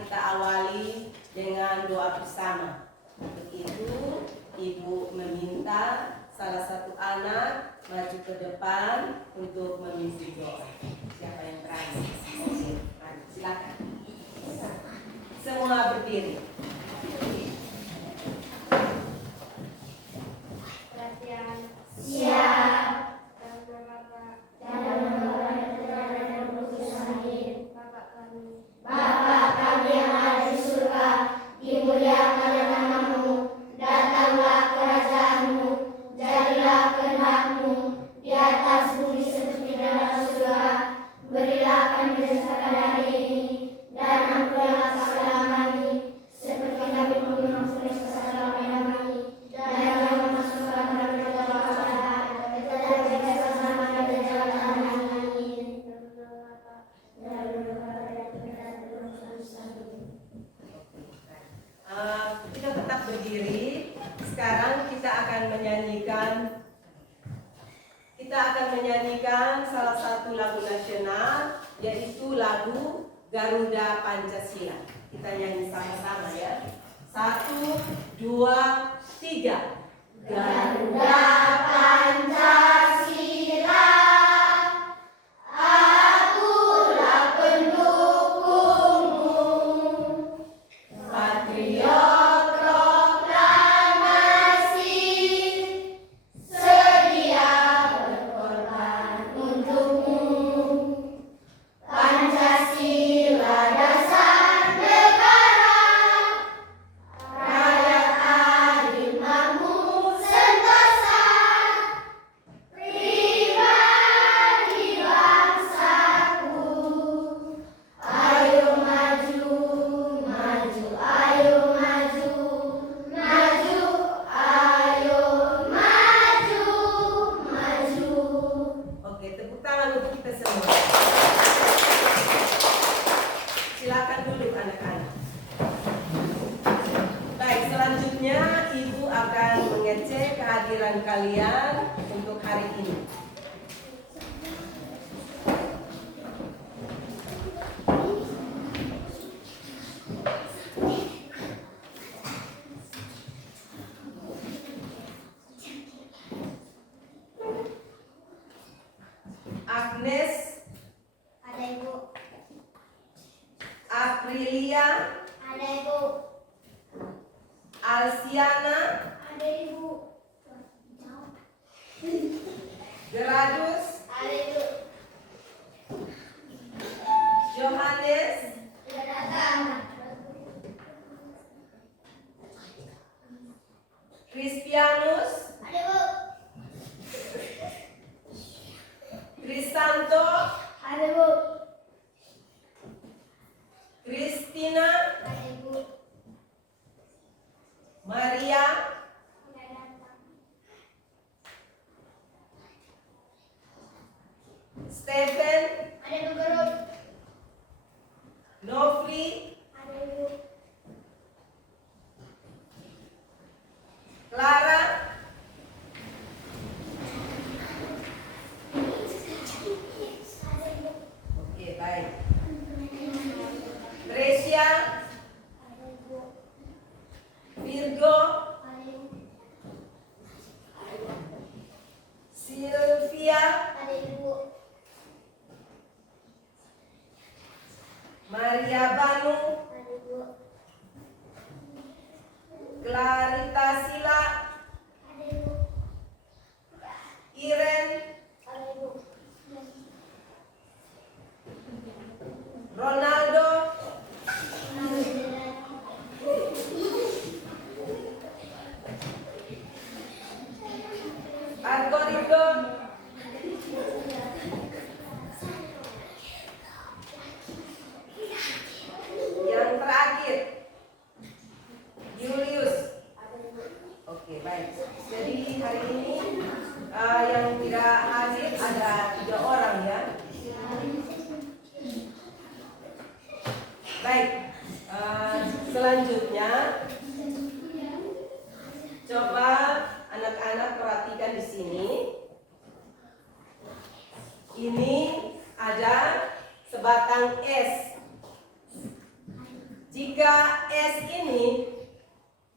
kita awali dengan doa bersama. Untuk itu, Ibu meminta salah satu anak maju ke depan untuk memimpin doa. Siapa yang berani? Oke, mari, silakan. Semua berdiri. Perhatian. Siap. Bapa kami yang ada di surga, dimuliakanlah namamu, datanglah kerajaanmu, jadilah kehendak-mu di atas bumi seperti dalam surga. Berilah kami rezeki hari ini, dan ampunilah kesalahan kami, seperti kami mengampuni kesalahan kami, dan jangan masukkan kami ke dalam cobaan, tetapi bebaskanlah kami dari jalan Amin. Kita tetap berdiri. Sekarang kita akan menyanyikan salah satu lagu nasional, yaitu lagu Garuda Pancasila. Kita nyanyi sama-sama ya. 1, 2, 3. Garuda Pancasila, akulah pendukungmu, patriot proklamasi, sedia berkorban untukmu. Pancasila dasar negara, rakyat adil makmur sentosa, pribadi bangsaku. Ayo maju, maju, ayo maju, maju, ayo maju, maju. Oke, tepuk tangan untuk kita semua. Silakan duduk anak-anak. Baik, selanjutnya Ibu akan mengecek kehadiran kalian untuk hari ini. Agnes, Ada Ibu, Aprilia, ada Ibu, Alsiana, ada Ibu, Geradus, ada Ibu, Johannes, sudah datang. Cristianus, Ada Ibu, Crisanto, ada Ibu, Christina, ada Ibu, Maria, sudah datang. Stephen, Ada Ibu Guru, Nofri, ada Ibu, Clara, ada Ibu, oke baik, Tresia, ada Ibu, Virgo, ada Ibu, Sylvia, ada Ibu, Maria Banu, ada Ibu, Clarita Sila, ada Ibu, Iren, ada Ibu, Ronaldo, Argorido, yang terakhir Julius. Oke baik. Jadi hari ini yang tidak hadir ada 3 orang ya. Baik. Selanjutnya coba anak-anak perhatikan di sini. Ini ada sebatang es. jika es ini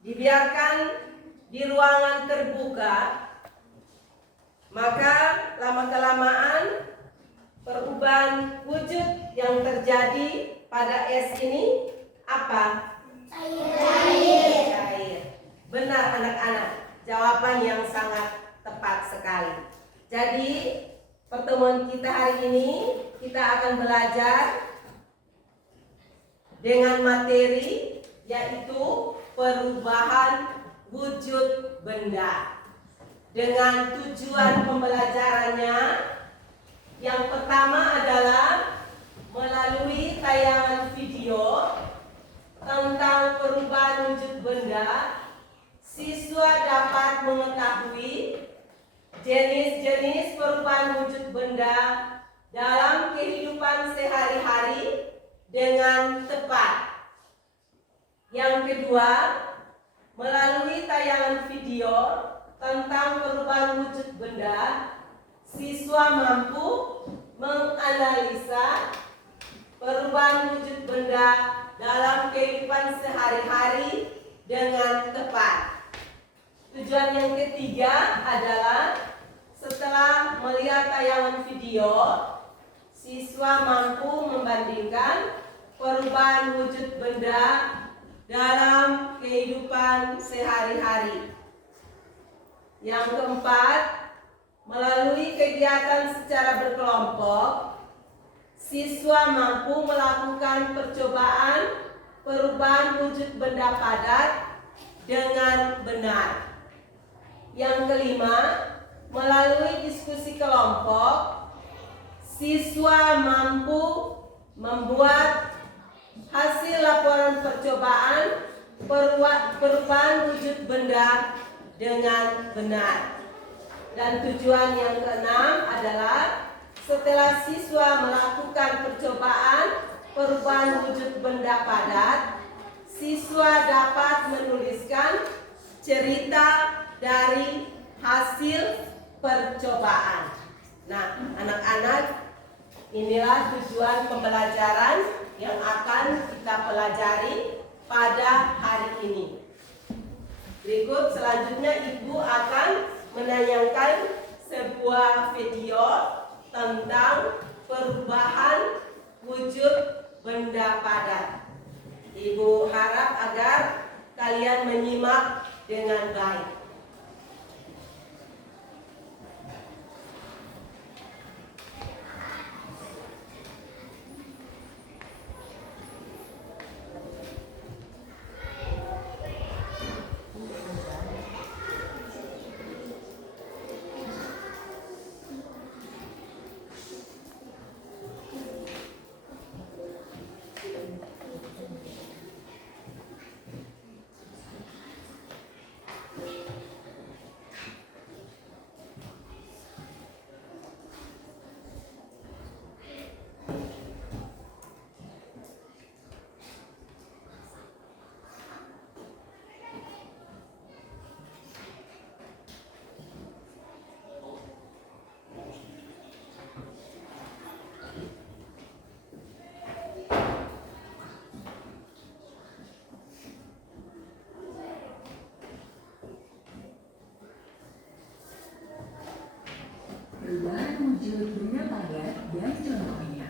dibiarkan di ruangan terbuka, maka lama-kelamaan perubahan wujud yang terjadi pada es ini apa? Cair. Benar anak-anak, jawaban yang sangat tepat sekali. Jadi pertemuan kita hari ini kita akan belajar dengan materi yaitu perubahan wujud benda. Dengan tujuan pembelajarannya, yang pertama adalah melalui tayangan video tentang perubahan wujud benda, siswa dapat mengetahui jenis-jenis perubahan wujud benda dalam kehidupan sehari-hari dengan tepat. Yang kedua, melalui tayangan video tentang perubahan wujud benda, siswa mampu menganalisa perubahan wujud benda dalam kehidupan sehari-hari dengan tepat. Tujuan yang ketiga adalah setelah melihat tayangan video, siswa mampu membandingkan perubahan wujud benda dalam kehidupan sehari-hari. Yang keempat, melalui kegiatan secara berkelompok, siswa mampu melakukan percobaan perubahan wujud benda padat dengan benar. Yang kelima, melalui diskusi kelompok, siswa mampu membuat hasil laporan percobaan perubahan wujud benda dengan benar. Dan tujuan yang keenam adalah setelah siswa melakukan percobaan perubahan wujud benda padat, siswa dapat menuliskan cerita dari hasil percobaan. Nah, anak-anak, inilah tujuan pembelajaran yang akan kita pelajari pada hari ini. Berikut selanjutnya Ibu akan menayangkan sebuah video tentang perubahan wujud benda padat. Ibu harap agar kalian menyimak dengan baik. Perubahan wujud benda padat dan contohnya.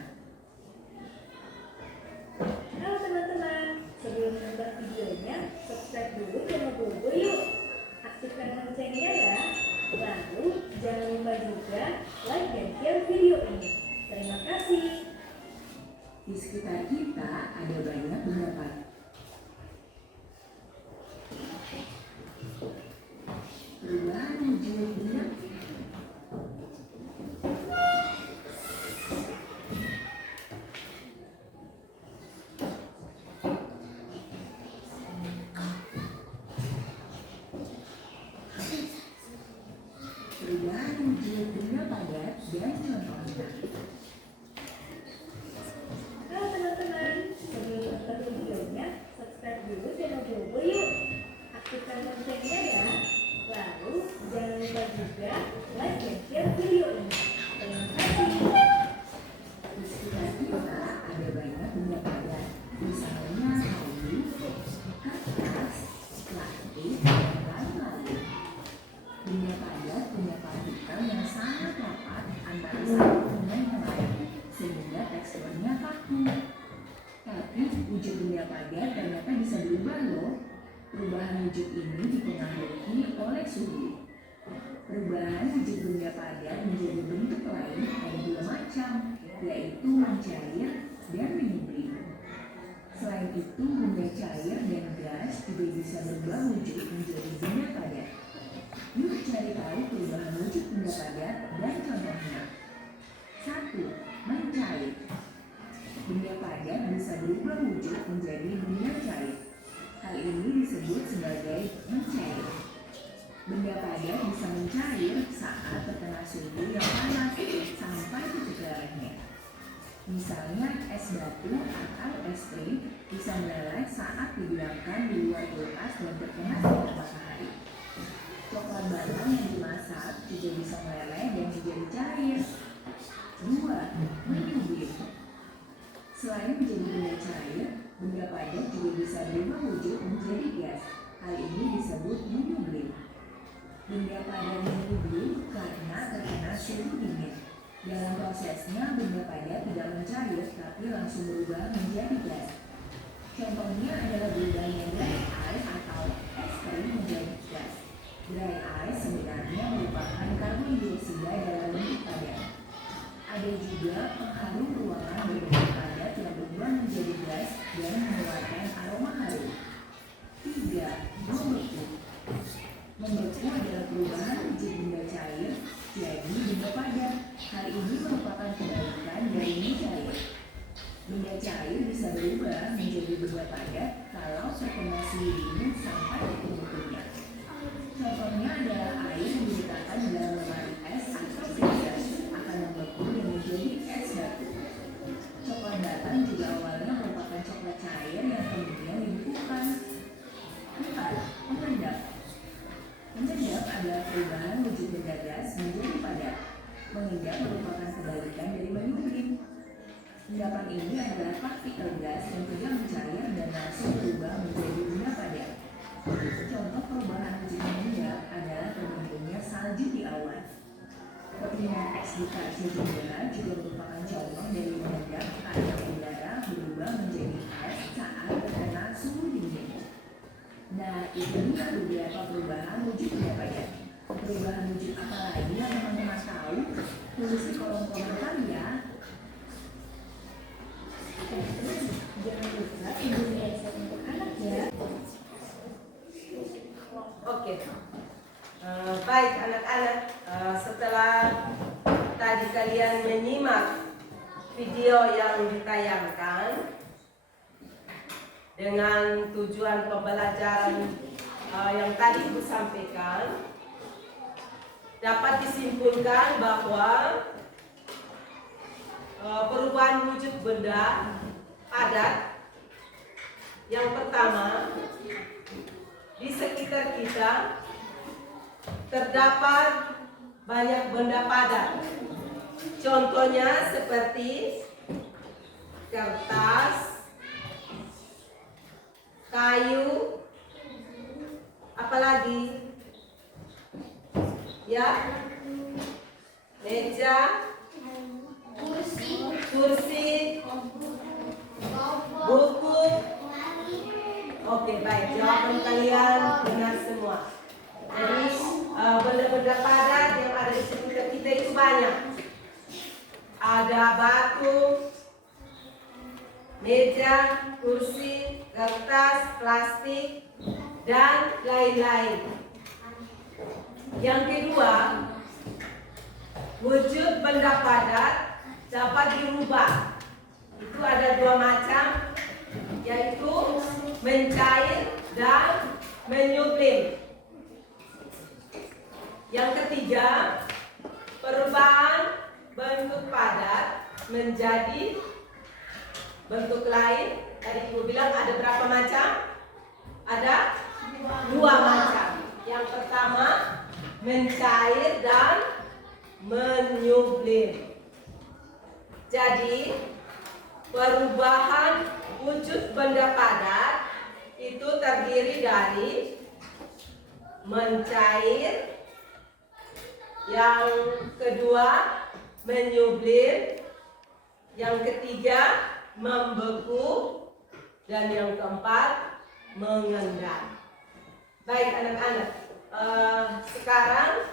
Halo teman-teman, sebelum nonton videonya, subscribe dulu channel Bobo yuk. Aktifkan loncengnya ya. Lalu jangan lupa juga like dan share video ini. Terima kasih. Di sekitar kita ada banyak benda padat. Perubahan wujud benda perubahan wujud benda padat dan contohnya. Halo teman-teman, sebelum nonton videonya, subscribe dulu channel Bobo yuk. Aktifkan loncengnya ya. Lalu jangan lupa juga like dan share video ini. Terima kasih. Di sekitar kita ada banyak benda padat, misalnya Perubahan wujud ini dipengaruhi oleh suhu. Perubahan wujud benda padat menjadi bentuk lain ada dua macam, yaitu mencair dan menyublim. Selain itu, benda cair dan gas juga bisa berubah wujud menjadi benda padat. Yuk cari tahu perubahan wujud benda padat dan contohnya. 1. Mencair. Benda padat bisa berubah wujud menjadi benda cair. Hal ini disebut sebagai mencair. Benda padat bisa mencair saat terkena suhu yang panas sampai titik lelehnya. Misalnya es batu atau es krim bisa meleleh saat didiamkan di luar kulkas dan terkena sinar matahari. Coklat batang yang dimasak juga bisa meleleh dan menjadi cair. 2. Menyublim. Selain menjadi benda cair, benda padat juga bisa berubah wujud menjadi gas. Hal ini disebut menyublim. Benda padat menyublim karena terkena suhu dingin. Dalam prosesnya, benda padat tidak mencair tapi langsung berubah menjadi gas. Contohnya adalah berubahnya dry ice atau es krim menjadi gas. Dry ice sebenarnya merupakan karbon dioksida dalam bentuk padat. Ada juga pengharum ruangan berbentuk padat yang berubah menjadi gas dan mengeluarkan aroma harum. 3. Membeku. Membeku adalah perubahan wujud benda cair jadi benda padat. Hal ini merupakan kebalikan dari mencair. Benda cair bisa berubah menjadi benda padat kalau terkena suhu dingin sampai membekunya. Contohnya adalah air yang diletakkan di dalam lemari es atau freezer akan membeku dan menjadi es batu. Coklat batang juga awalnya merupakan coklat cair yang kemudian dibekukan. 4. Mengendap. Mengendap adalah perubahan wujud benda gas menjadi padat. Mengendap merupakan kebalikan dari menyublim. Endapan ini adalah partikel gas yang tidak mencair dan langsung berubah menjadi benda padat. Contoh perubahan wujud mengendap adalah terbentuknya salju di awan. Kepingan es di kaca jendela juga merupakan contoh dari mengendap karena udara berubah menjadi es saat terkena suhu dingin. Nah, itu dia beberapa perubahan wujud benda padat. Perubahan wujud apa lagi yang teman-teman tahu? Tulis di kolom komentar ya. Jangan lupa Indonesia untuk anak ya. Oke. Baik anak-anak, setelah tadi kalian menyimak video yang ditayangkan dengan tujuan pembelajaran yang tadi Ibu sampaikan, dapat disimpulkan bahwa perubahan wujud benda padat yang pertama, di sekitar kita terdapat banyak benda padat. Contohnya seperti kertas, kayu, apalagi ya, meja, kursi, buku. Oke, baik, jawaban kalian benar semua. Jadi benda-benda padat yang ada di sekitar kita itu banyak. Ada batu, meja, kursi, kertas, plastik, dan lain-lain. Yang kedua, wujud benda padat dapat dirubah. Itu ada dua macam, yaitu mencair dan menyublim. Yang ketiga, perubahan bentuk padat menjadi bentuk lain. Tadi Ibu bilang ada berapa macam? Ada dua macam. Yang pertama, mencair dan menyublim. Jadi, perubahan wujud benda padat itu terdiri dari mencair, yang kedua menyublim, yang ketiga membeku, dan yang keempat mengendap. Baik anak-anak, sekarang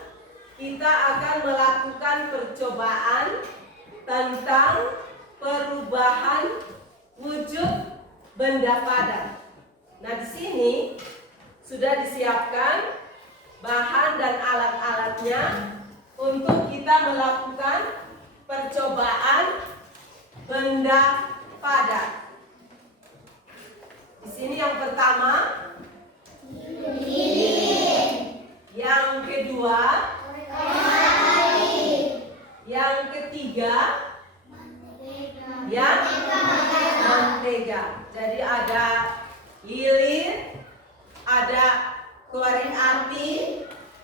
kita akan melakukan percobaan tentang perubahan wujud benda padat. Nah, di sini sudah disiapkan bahan dan alat-alatnya untuk kita melakukan percobaan benda padat. Di sini yang pertama, yang kedua, yang ketiga, yang mentega. Jadi ada lilin, ada korek api,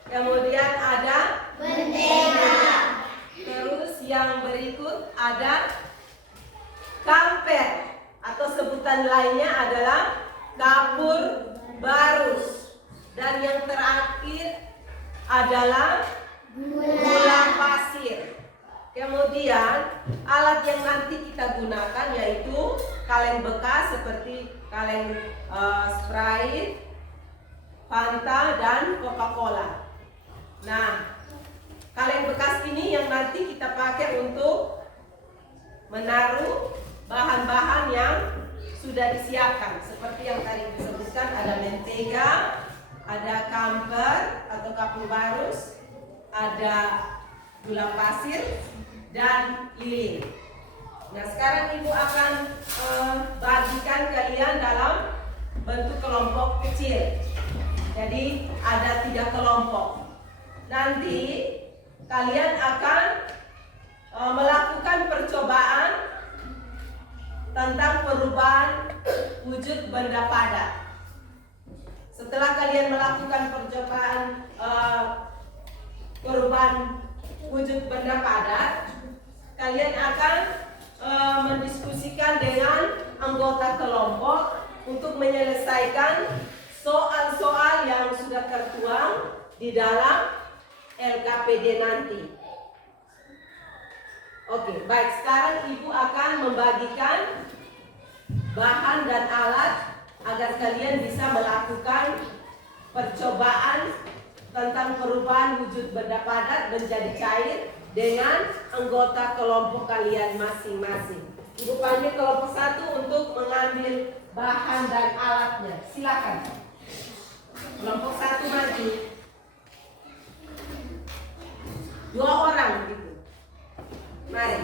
kemudian ada mentega. Terus yang berikut ada kamper atau sebutan lainnya adalah kapur barus. Dan yang terakhir adalah gula pasir. Kemudian alat yang nanti kita gunakan yaitu kaleng bekas seperti kaleng Sprite, Fanta, dan Coca-Cola. Nah, kaleng bekas ini yang nanti kita pakai untuk menaruh bahan-bahan yang sudah disiapkan. Seperti yang tadi disebutkan, ada mentega, ada kamper atau kapur barus, ada gula pasir, dan lilin. Nah, sekarang ibu akan bagikan kalian dalam bentuk kelompok kecil. Jadi ada 3 kelompok. Nanti kalian akan melakukan percobaan tentang perubahan wujud benda padat. Setelah kalian melakukan percobaan perubahan wujud benda padat, kalian akan mendiskusikan dengan anggota kelompok untuk menyelesaikan soal-soal yang sudah tertuang di dalam LKPD nanti. Oke, baik. Sekarang ibu akan membagikan bahan dan alat agar kalian bisa melakukan percobaan tentang perubahan wujud benda padat menjadi cair dengan anggota kelompok kalian masing-masing. Ibu panggil kelompok 1 untuk mengambil bahan dan alatnya. Silakan. Kelompok 1 maju. 2 orang gitu. Mari.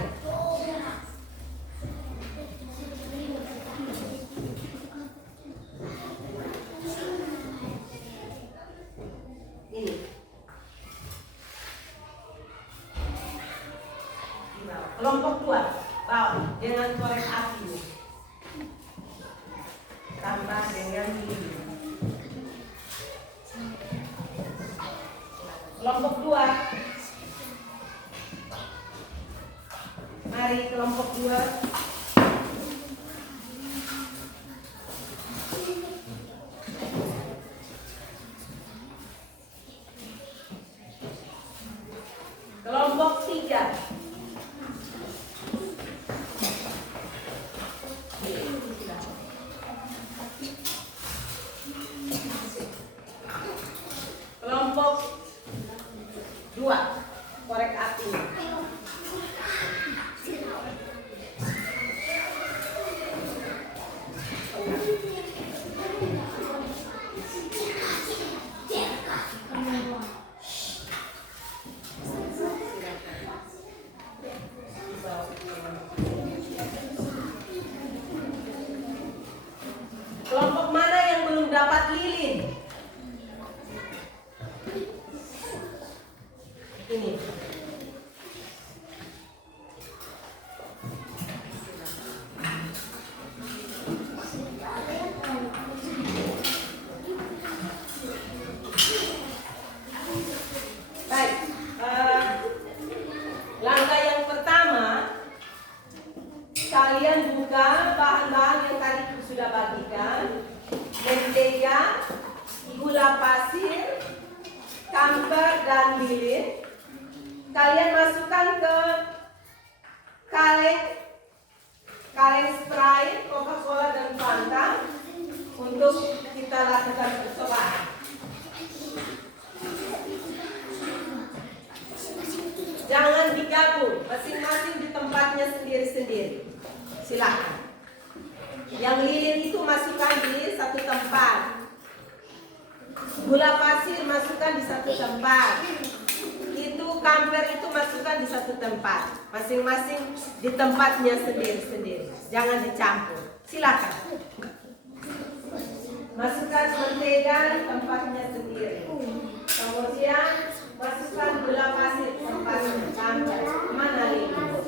Ini. Kelompok 2, bawa dengan korek api. Tambah dengan lilin. Kelompok 2. Mari kelompok 2. Kelompok 3. Kelompok 2, korek api. Kelompok mana yang belum dapat lilin? Ini. Baik. Langkah yang pertama, kalian buka bahan-bahan yang tadi sudah bagikan. Mentega, gula pasir, kamper, dan lilin. Kalian masukkan ke kaleng Sprite, Coca-Cola, dan Fanta untuk kita lakukan percobaan. sendiri-sendiri. Silakan. Yang lilin itu masukkan di satu tempat. Gula pasir masukkan di satu tempat. Itu kamper itu masukkan di satu tempat. Masing-masing di tempatnya sendiri-sendiri. Jangan dicampur. Silakan. Masukkan mentega di tempatnya sendiri. Kemudian masukkan gula pasir di tempatnya. Kamper. Mana lilin?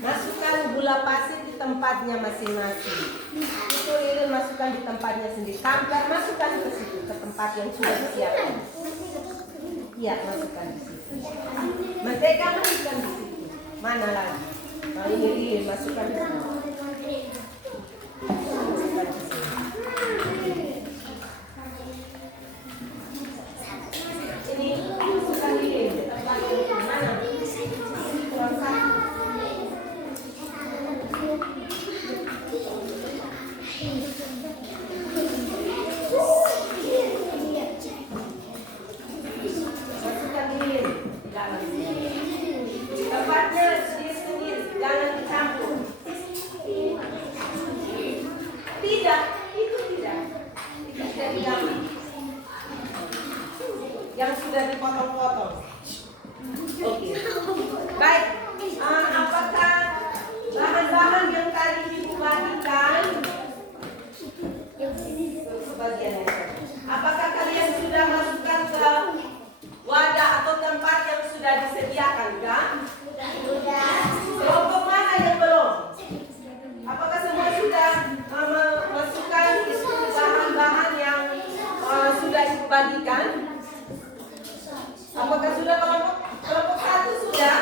Masukkan gula pasir di tempatnya masing-masing. Itu lilin masukkan di tempatnya sendiri. Kamper masukkan ke situ, ke tempat yang sudah disiapkan. Iya, masukkan di situ. Mentega masukkan di situ. Mana lagi? Nah, ini lilin masukkan di situ. Masukkan di situ. Ini masukkan lilin di tempat yang mana? Kurang satu. Masukkan lilin di dalam sini. Tempatnya sendiri-sendiri, jangan dicampur. Tidak, itu tidak. Itu tidak digambar. Yang sudah dipotong-potong. Oke. Baik. Apakah bahan-bahan yang tadi Ibu bagikan? Sebagian yang tadi. Apakah kalian sudah masukkan ke wadah atau tempat yang sudah disediakan, kan? Kelompok mana yang belum? Apakah semua sudah memasukkan bahan-bahan yang sudah dibagikan? Apakah sudah kelompok satu sudah?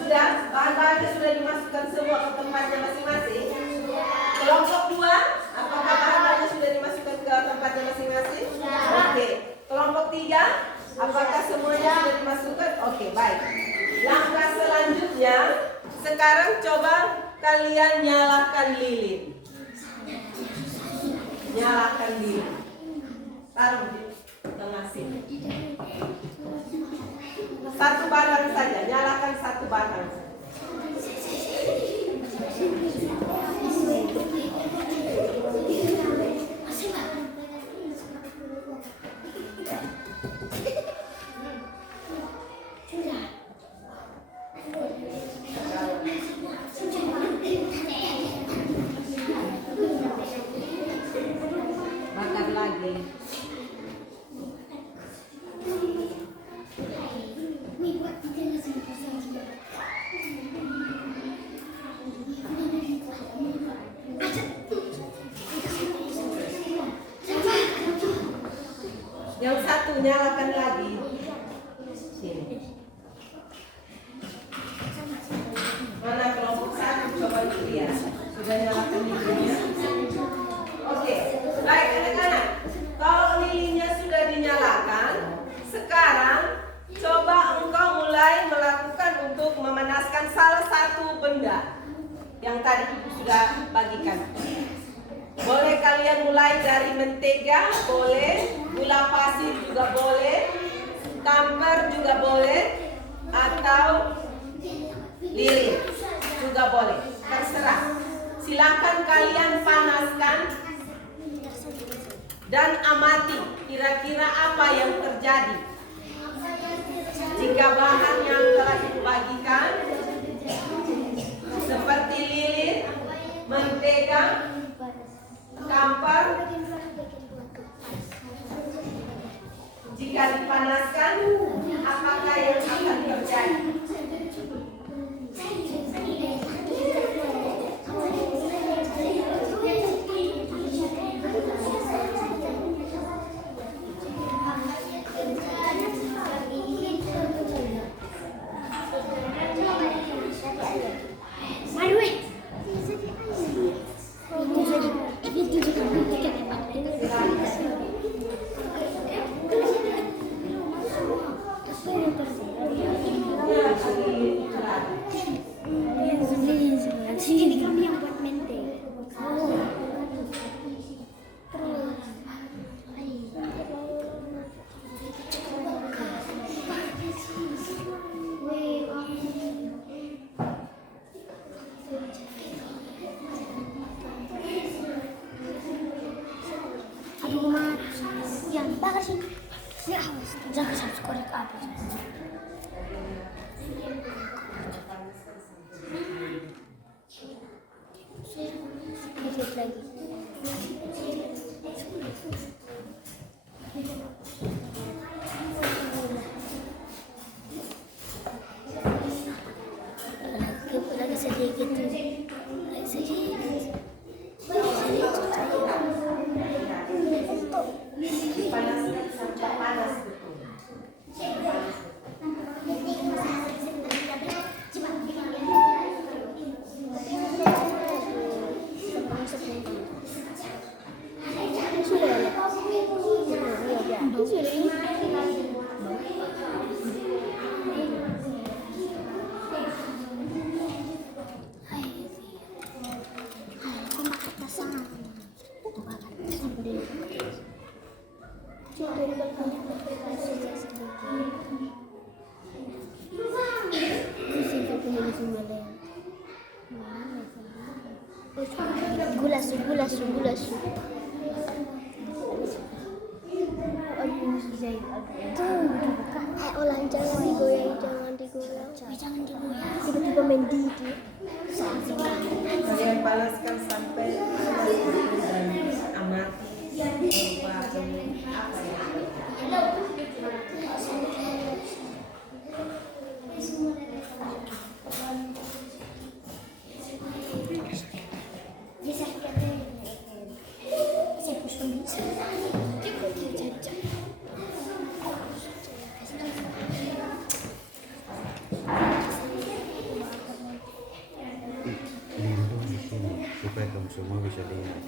Sudah? Bahan-bahannya sudah dimasukkan semua ke tempatnya masing-masing? Kelompok 2, apakah bahan-bahannya sudah dimasukkan ke tempatnya masing-masing? Oke. Kelompok 3, apakah semuanya sudah dimasukkan? Oke, baik. Langkah selanjutnya, sekarang coba kalian nyalakan lilin. Nyalakan lilin. Taruh di tengah sini. Satu batang saja, nyalakan satu batang. Bakar lagi. Yang satu nyalakan lagi. Sini. Mana kelompok satu, coba lihat. Sudah nyalakan lilinnya? Oke, baik anak-anak. Kalau lilinnya sudah dinyalakan, sekarang coba engkau mulai melakukan untuk memanaskan salah satu benda yang tadi Ibu sudah bagikan. Boleh kalian mulai dari mentega, boleh, gula pasir juga boleh, kamper juga boleh, atau lilin juga boleh, terserah. Silakan kalian panaskan dan amati kira-kira apa yang terjadi. Jika bahan yang telah dibagikan seperti lilin, mentega, kamper, jika dipanaskan, apakah yang akan terjadi? Dikit lagi. Lagi sedikit. Lagi sedikit. Panaskan sampai panas betul. Gulasu. Olah jangan digoyang. Tiba-tiba main didi. Kalian panaskan sampai panas betul dan amati berupa apa ya? Lindung di sini supaya kamu semua bisa lihat.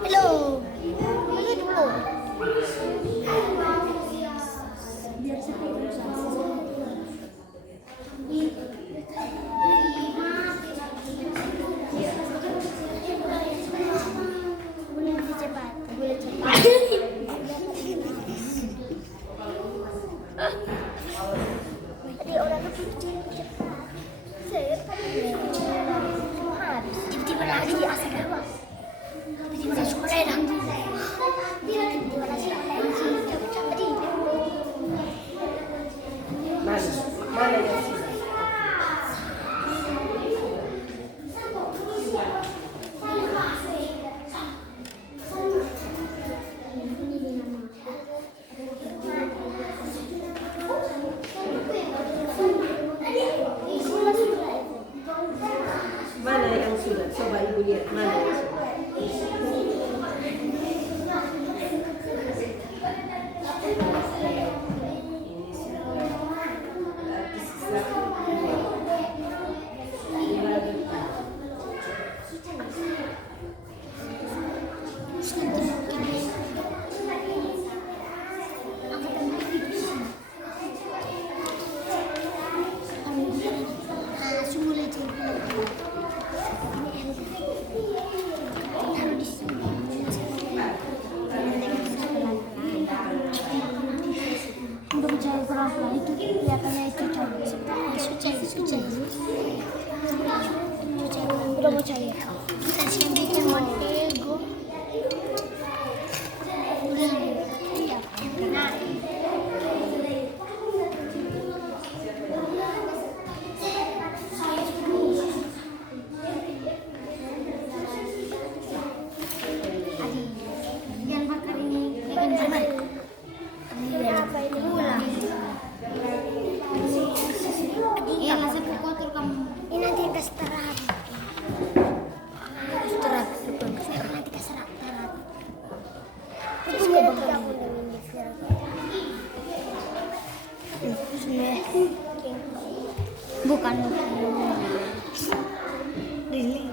Hello. Ini dulu. Boleh cepat. Tadi orang itu cepat. Saya cepat. Tiba-tiba lagi asal bawah. Tiba-tiba sekolah dah. Tiba-tiba lagi cepat-cepat di. Mana yang sudah? Mana yang sudah? Coba ibu lihat mana yang sudah. Ini sudah. Berarti sisa dua depan. Untuk mencari pelan-pelan itu kelihatannya itu coba suci. Udah mau cair. Kita siap bikin ego. Udah. Iya. Nah. Jangan bakar ini. Apa ini gula? Iya, masih kotor kamu. Ini nanti kasih terat. Terat, nanti kasih terat. Itu nggak bakal bukan really.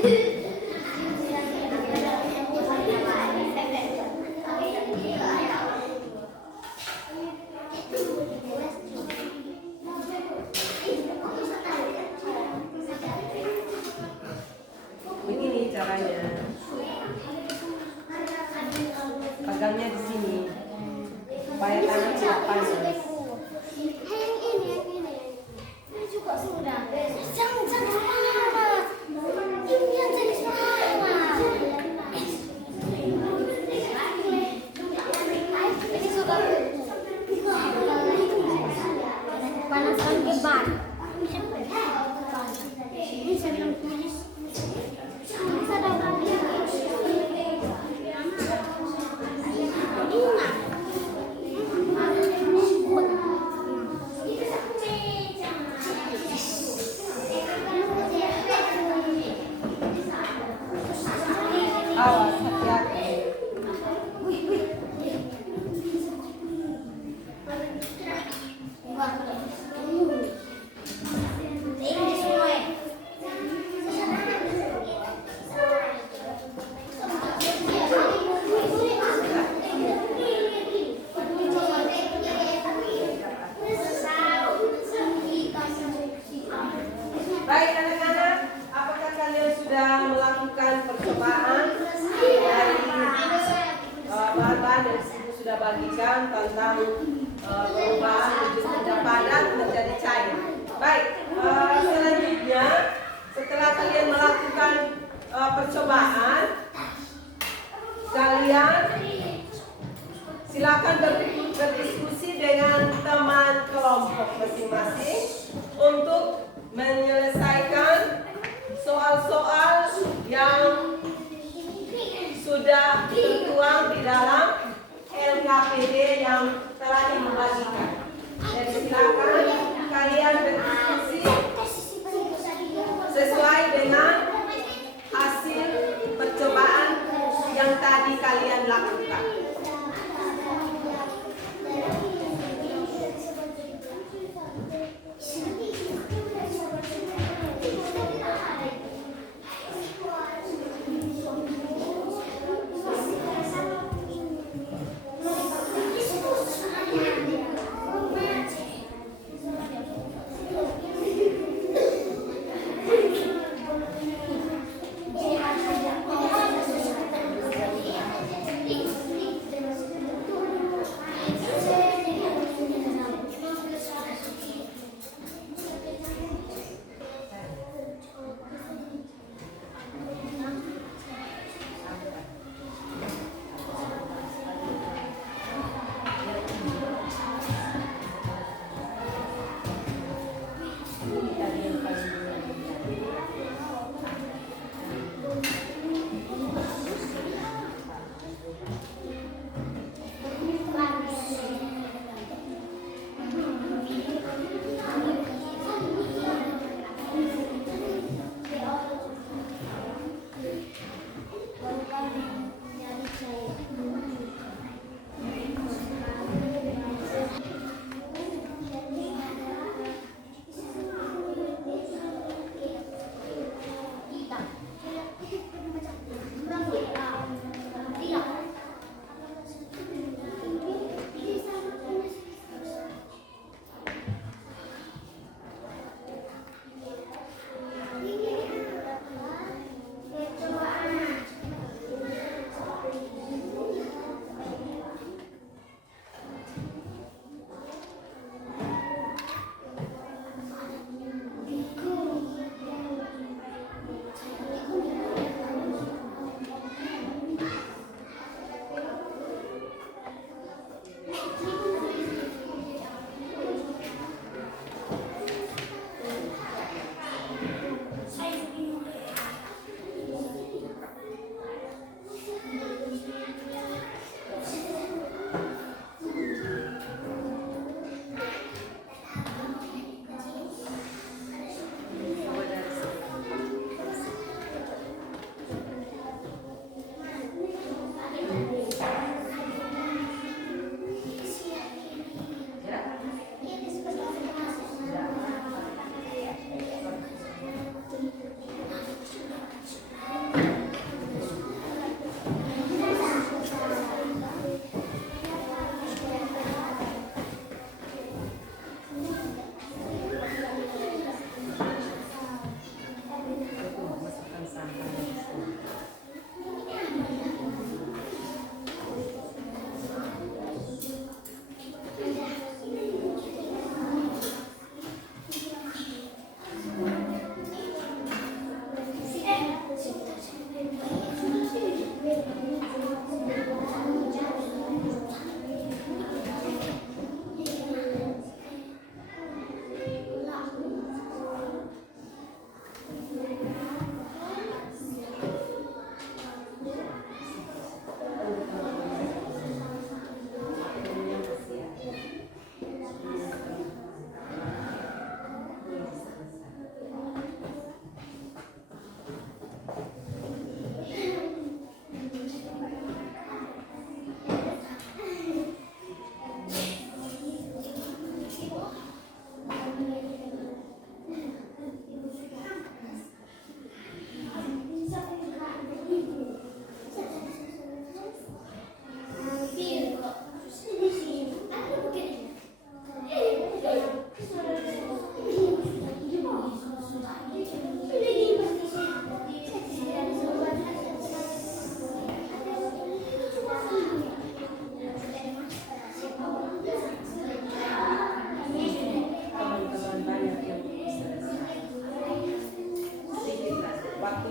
Begini caranya. Pegangnya di sini supaya tangan tidak panas. Yang ini. Ini juga sudah. Jangan semangat. Ini yang jadi semangat. Ini sudah panaskan ke ban. Ini sedang tulis. Awas, hati-hati. Baik anak-anak, apakah kalian sudah melakukan percobaan dari bahan-bahan yang ibu sudah bagikan tentang perubahan wujud benda padat menjadi cair? Baik, selanjutnya setelah kalian melakukan percobaan, kalian silakan berdiskusi dengan teman kelompok masing-masing untuk menyelesaikan soal-soal yang sudah tertuang di dalam LKPD yang telah ibu bagikan. Jadi silakan kalian berdiskusi sesuai dengan hasil percobaan yang tadi kalian lakukan.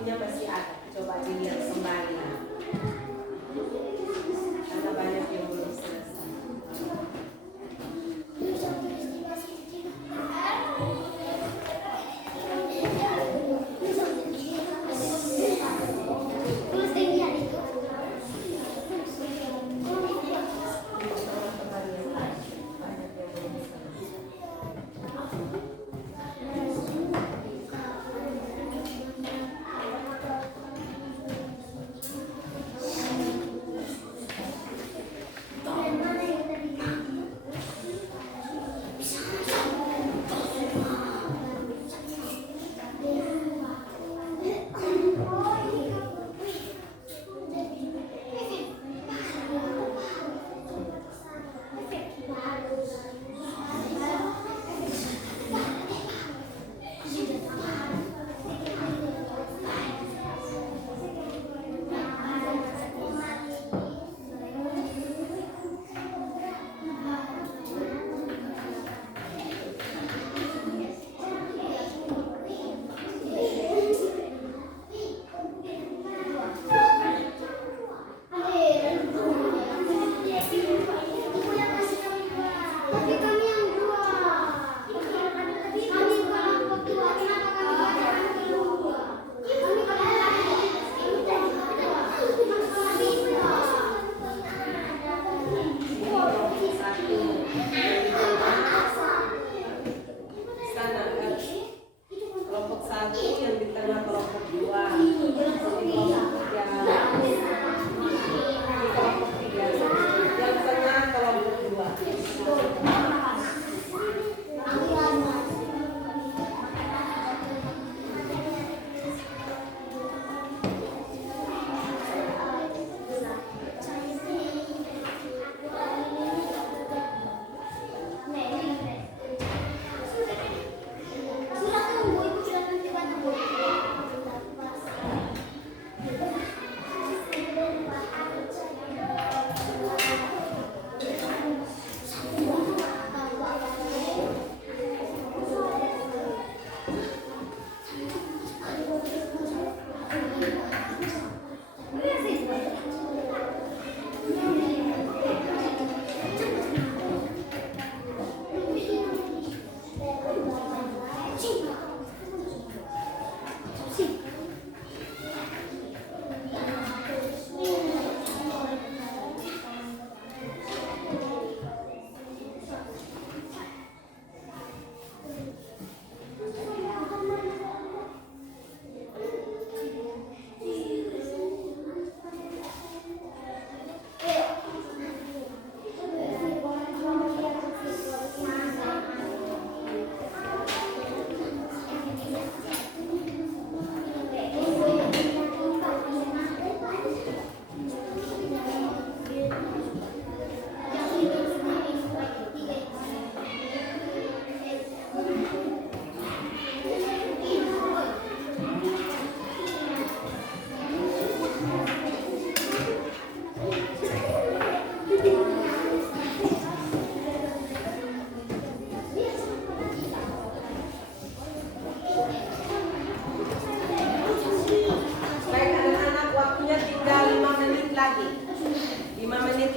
waktunya masih ada. Coba dilihat kembali. Karena banyak yang belum selesai. Kelompok 1 yang di tengah kelompok 2, di kelompok 3, yang tengah kelompok 2.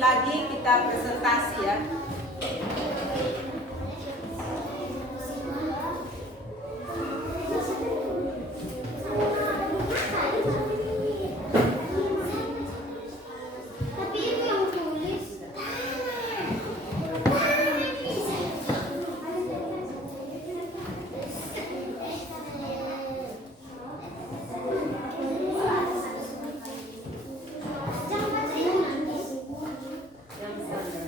Lagi kita presentasi ya. Yang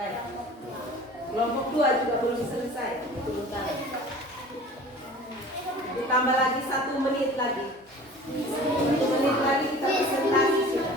Baik. Kelompok 2 juga belum selesai. Turun tangan. Ditambah lagi 1 menit lagi. 1 menit lagi kita presentasi sudah.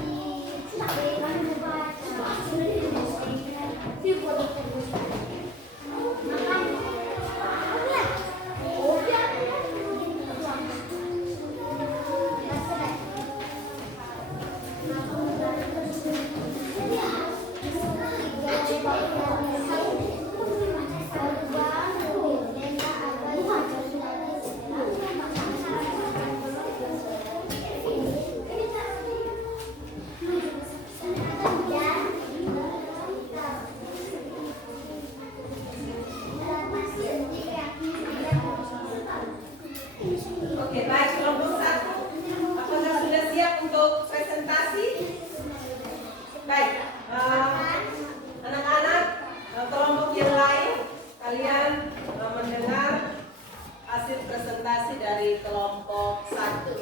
Oke, baik kelompok 1. Apakah sudah siap untuk presentasi? Baik, anak-anak kelompok yang lain, kalian mendengar hasil presentasi dari kelompok 1.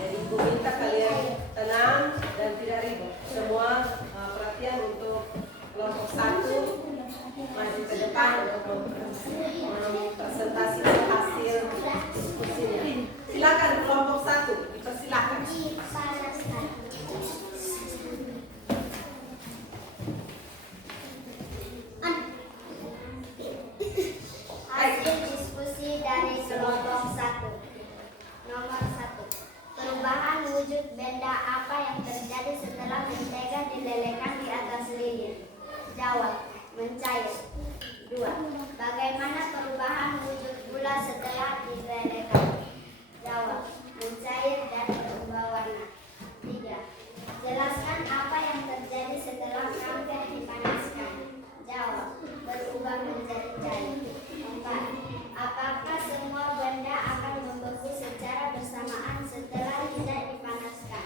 Jadi ibu minta kalian tenang dan tidak ribut. Semua perhatian untuk kelompok 1 maju ke depan untuk mempresentasikan hasil diskusinya. Silakan kelompok 1, dipersilakan. Hasil diskusi dari kelompok 1. Nomor 1. Perubahan wujud benda apa yang terjadi setelah mentega dilelehkan di atas lilin? Jawab, mencair. 2. Bagaimana perubahan wujud gula setelah dilelehkan? Jawab, mencair dan berubah warna. 3. Jelaskan apa yang terjadi setelah kamper dipanaskan. Jawab, berubah menjadi cair. 4. Apakah semua benda akan membeku secara bersamaan setelah tidak dipanaskan?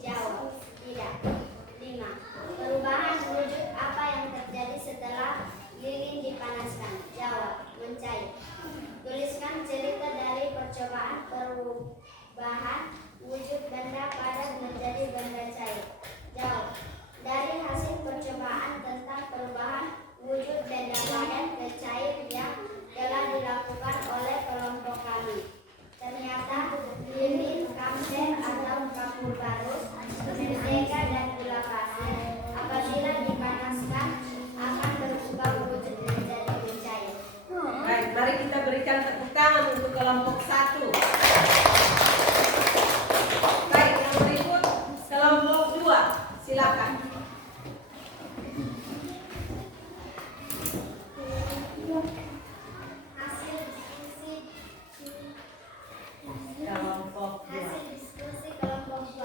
Jawab, tidak. 5. Perubahan wujud apa yang terjadi setelah lilin dipanaskan? Jawab, mencair. Tuliskan cerita dari percobaan perubahan wujud benda padat menjadi benda cair. Jawab, dari hasil percobaan tentang perubahan wujud benda padat ke cair yang telah dilakukan oleh kelompok kami, ternyata lilin, kamper atau kapur barus, mentega dan gula pasir apabila dipanaskan akan berubah wujud menjadi cair. Baik, mari kita berikan tepuk tangan untuk kelompok 1. Baik, yang berikut kelompok 2. Silakan. Hasil diskusi Kelompok 2. Hasil diskusi kelompok 2.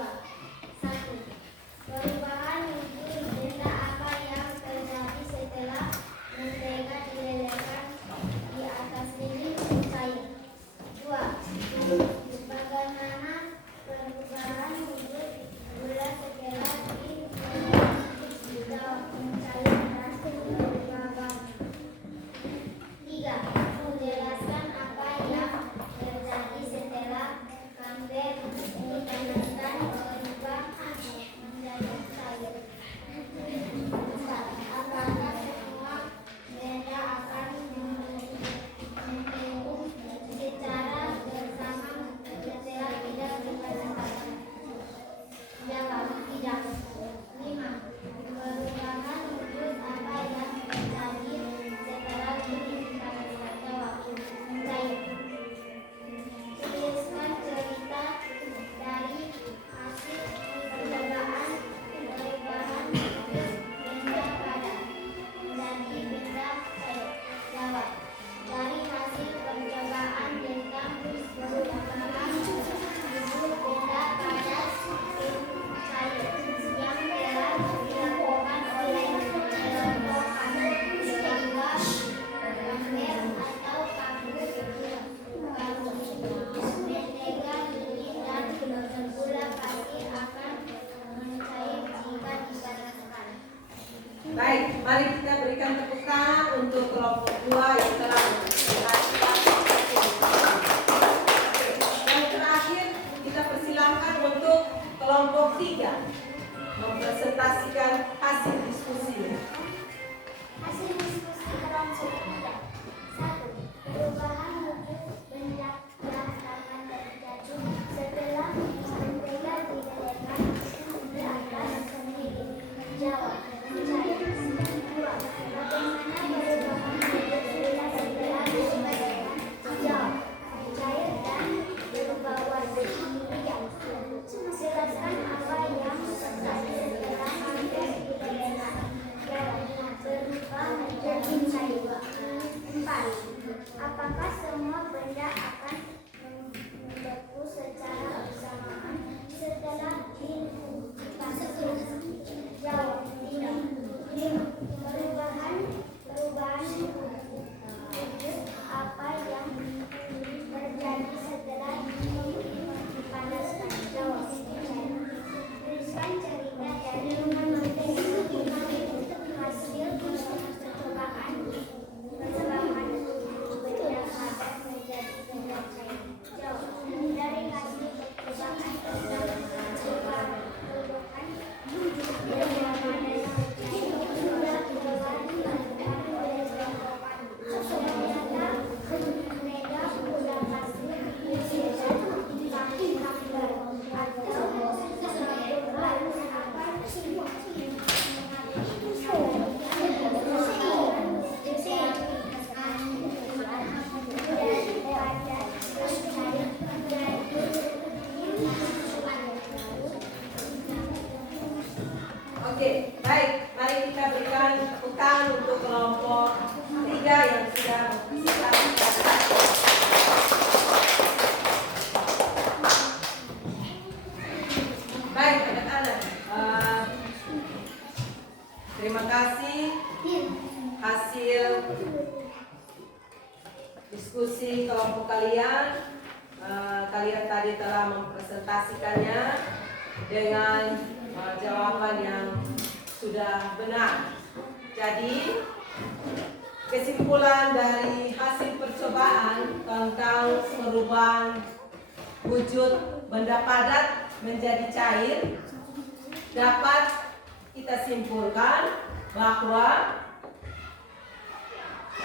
1. Perubahan wujud benda apa yang terjadi setelah mentega dilelehkan di atas lilin cair? 2. Bagaimana perubahan wujud gula setelah dilelehkan mencair dan berubah warna? 3. Menjelaskan apa yang terjadi setelah kamper dipanaskan berubah menjadi cair. 4. Apakah semua benda akan membeku secara bersama setelah tidak dipanaskan? Jawab, tidak. 5. Perubahan wujud apa yang terjadi setelah lilin dipanaskan? Jawab, mencair. Tuliskan cerita dari hasil percobaan perubahan wujud benda padat menjadi benda cair. Jawab, dari hasil percobaan tentang perubahan wujud benda padat ke cair yang telah dilakukan oleh kelompok kami, sehingga kamper atau kapur mentega, lilin, dan gula pasir akan mencair jika dipanaskan. Baik, mari kita berikan tepuk tangan untuk kelompok 2 yang telah mempresentasikan. Yang terakhir kita persilahkan untuk kelompok 3 mempresentasikan hasil diskusinya. sudah berpartisipasi. Baik anak-anak, terima kasih hasil diskusi kelompok kalian. Kalian tadi telah mempresentasikannya dengan jawaban yang sudah benar. Jadi kesimpulan dari hasil percobaan tentang perubahan wujud benda padat menjadi cair dapat kita simpulkan bahwa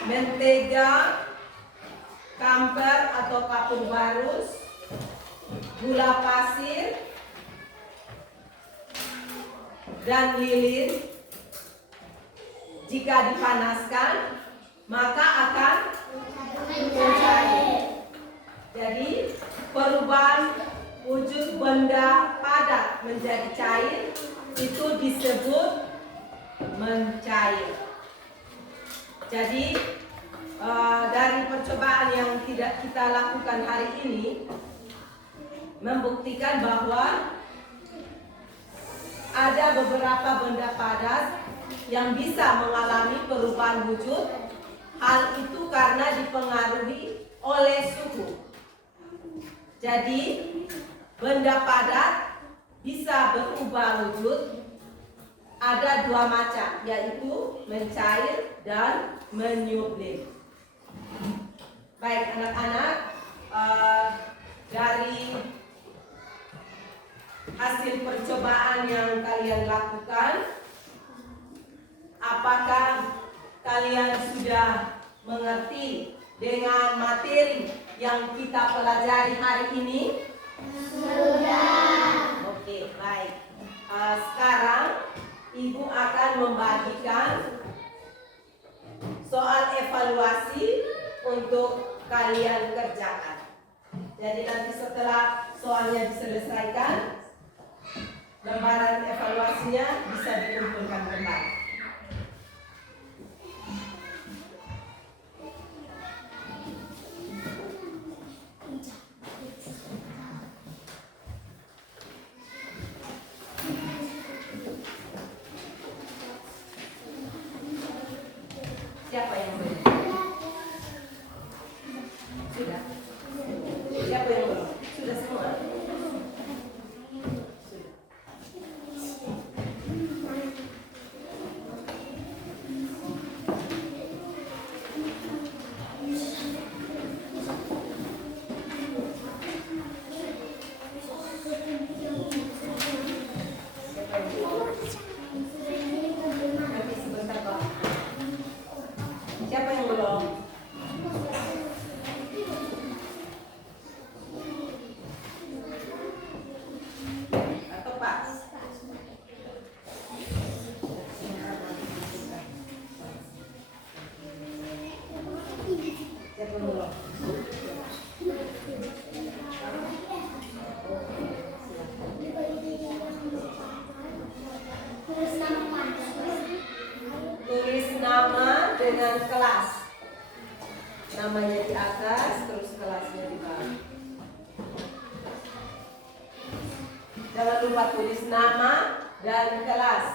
mentega, kamper atau kapur barus, gula pasir, dan lilin jika dipanaskan maka akan mencair. Jadi perubahan wujud benda padat menjadi cair itu disebut mencair. Jadi dari percobaan yang tidak kita lakukan hari ini membuktikan bahwa ada beberapa benda padat yang bisa mengalami perubahan wujud. Hal itu karena dipengaruhi oleh suhu. Jadi benda padat bisa berubah wujud ada dua macam, yaitu mencair dan menyublim. Baik anak-anak, dari hasil percobaan yang kalian lakukan, apakah kalian sudah mengerti dengan materi yang kita pelajari hari ini? Sudah. Oke, baik. Sekarang Ibu akan membagikan soal evaluasi untuk kalian kerjakan. Jadi nanti setelah soalnya diselesaikan, lembaran evaluasinya bisa dikumpulkan kembali. Siapa yang belum? Sudah? Siapa yang belum? Sudah semua? Sudah. Siapa yang belum? Nanti sebentar Pak. Siapa yang belum? Atau Pak? Siapa yang belum? Tulis nama dengan kelas. Namanya di atas, terus kelasnya di bawah. Jangan lupa tulis nama dan kelas.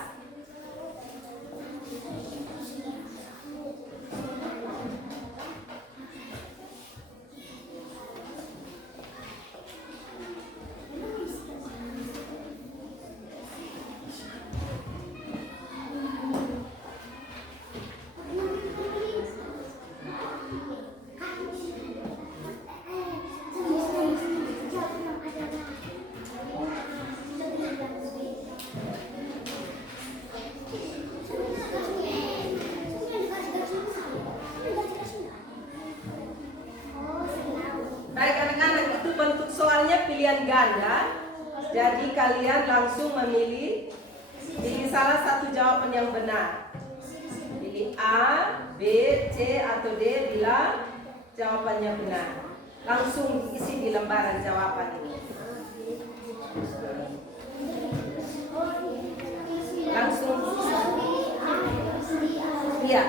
Baik anak-anak, itu bentuk soalnya pilihan ganda. Jadi kalian langsung memilih salah satu jawaban yang benar. Pilih A, B, C atau D bila jawabannya benar. Langsung isi di lembaran jawaban ini. Langsung isi. Iya.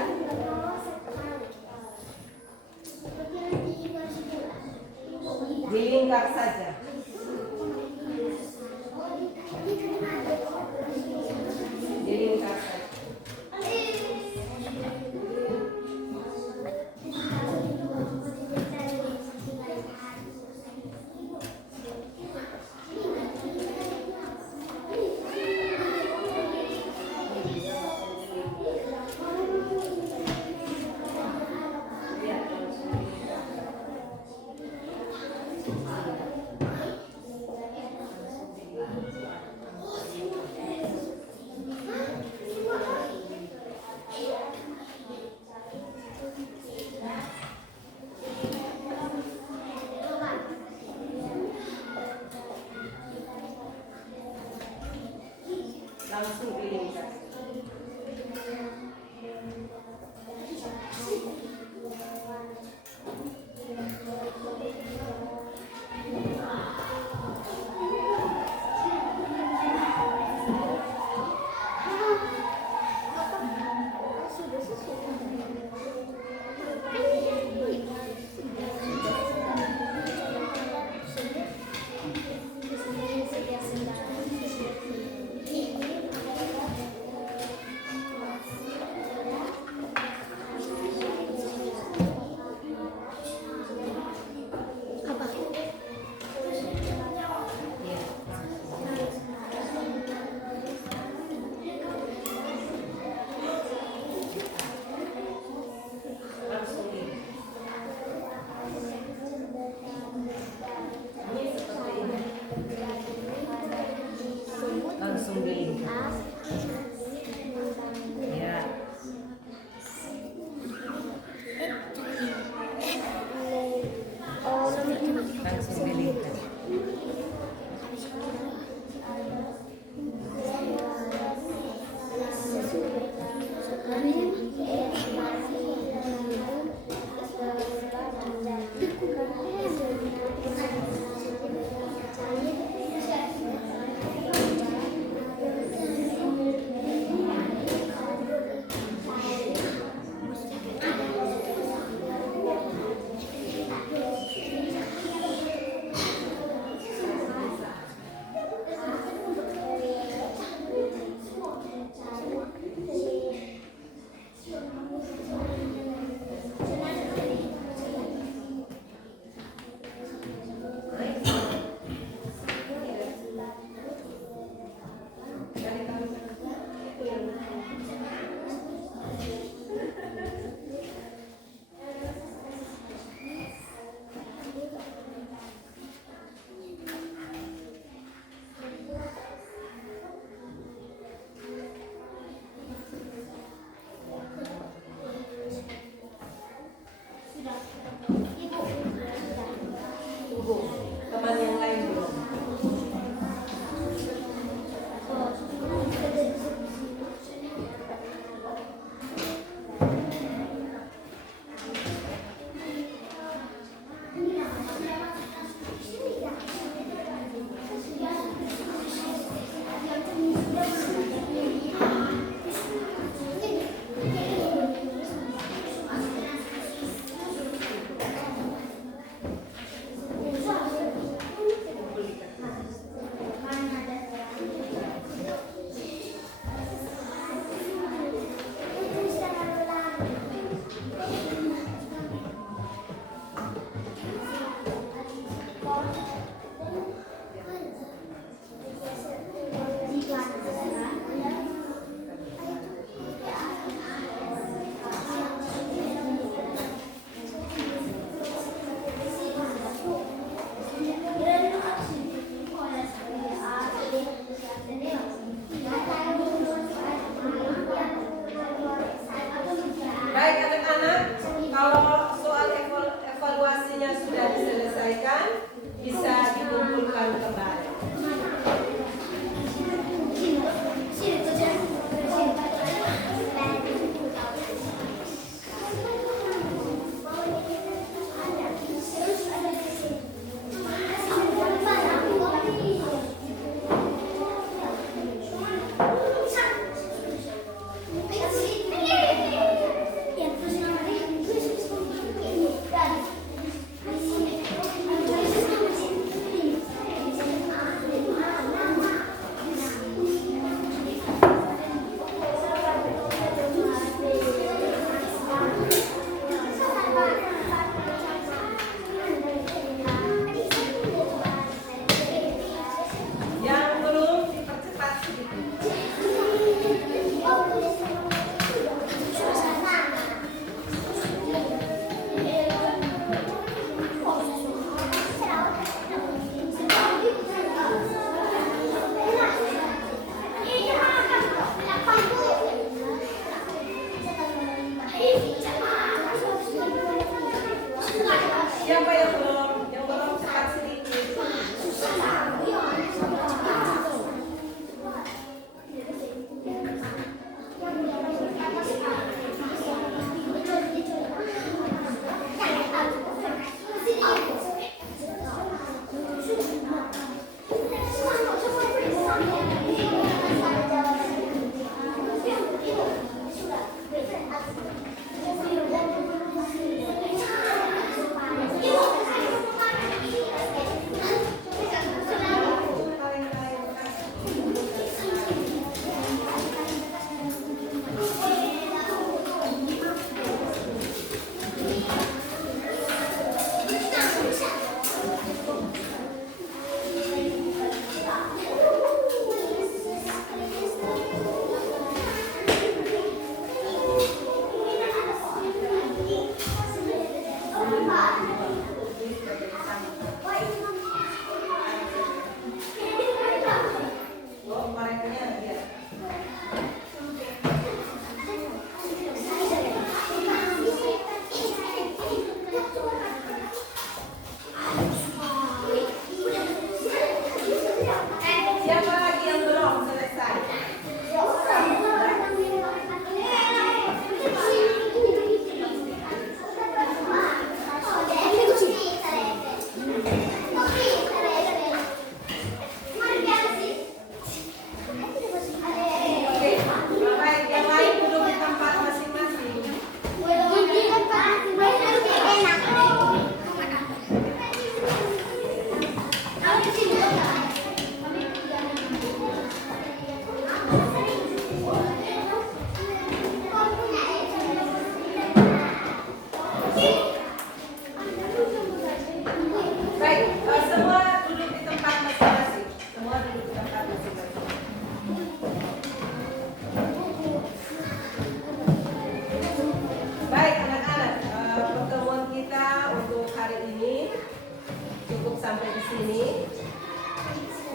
sampai di sini.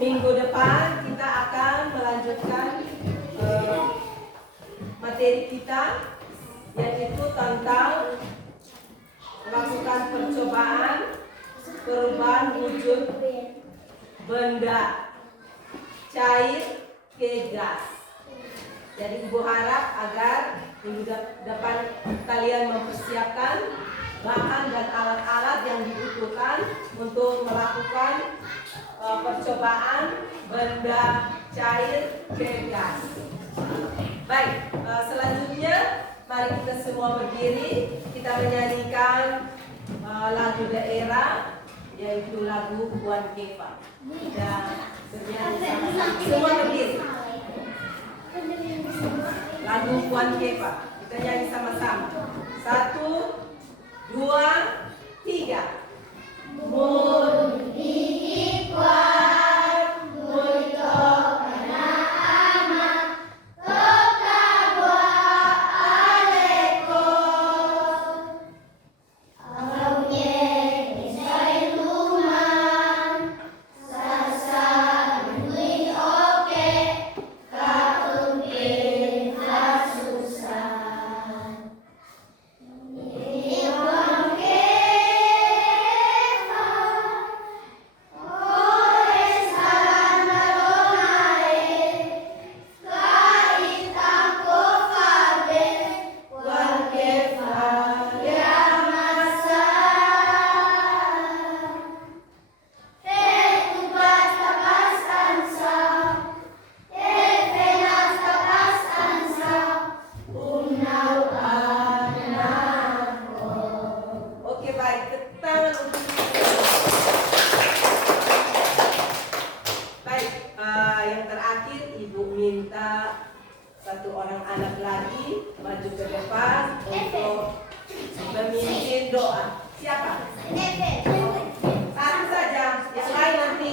Minggu depan kita akan melanjutkan materi kita, yaitu tentang melakukan percobaan perubahan wujud benda cair ke gas. Jadi Ibu harap agar minggu depan kalian mempersiapkan bahan dan alat-alat yang dibutuhkan untuk melakukan percobaan benda cair ke gas. Baik, selanjutnya mari kita semua berdiri, kita menyanyikan lagu daerah, yaitu lagu Puan Kepa. Kita bernyanyi sama-sama. Semua berdiri. Lagu Puan Kepa. Kita nyanyi sama-sama. 1, 2, 3. Mun kuat, mun kana amat, toka boa aleko. Awalnya nisai luman, sasa nui oke, kaumke kasusan. Ini bangke Oke, baik. Tangan untuk baik. Yang terakhir Ibu minta satu orang anak lagi maju ke depan untuk memimpin doa. Siapa? Satu saja. Yang lain nanti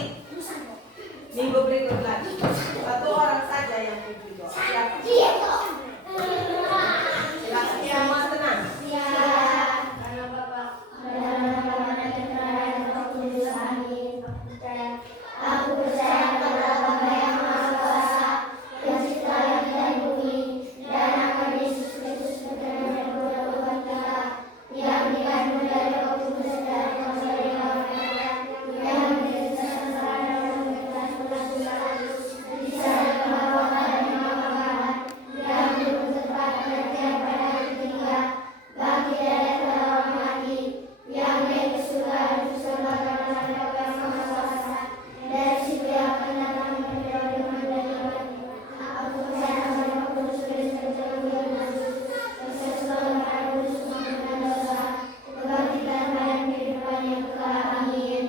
minggu berikut lagi. Satu orang saja yang memimpin doa. Siapa? Silakan semua tenang. Aku percaya kepada Bapa yang Maha Kuasa, yang cipta langit dan bumi, dan akan Yesus Kristus putra dan Tuhan kita, yang dikandung dari Roh Kudus dan kembali dari orang yang menjadi sengsara dan memberikan pulang di sana Bapa dan Maha Barat, yang duduk tepat dan pada hari ketiga, bangkit dari antara orang mati, yang naik ke surga dan bersama-sama dengan Bapa yang Maha Kuasa. Dari situ yang akan datang menjadi dengan dari aku percaya kepada Roh Kudus dan sesuatu pada kudus mengampuni dosa, kebangkitan dan kehidupan yang kekal. Amin.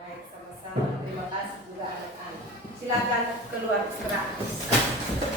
Baik, sama-sama. Terima kasih juga anak-anak. Silakan keluar istirahat.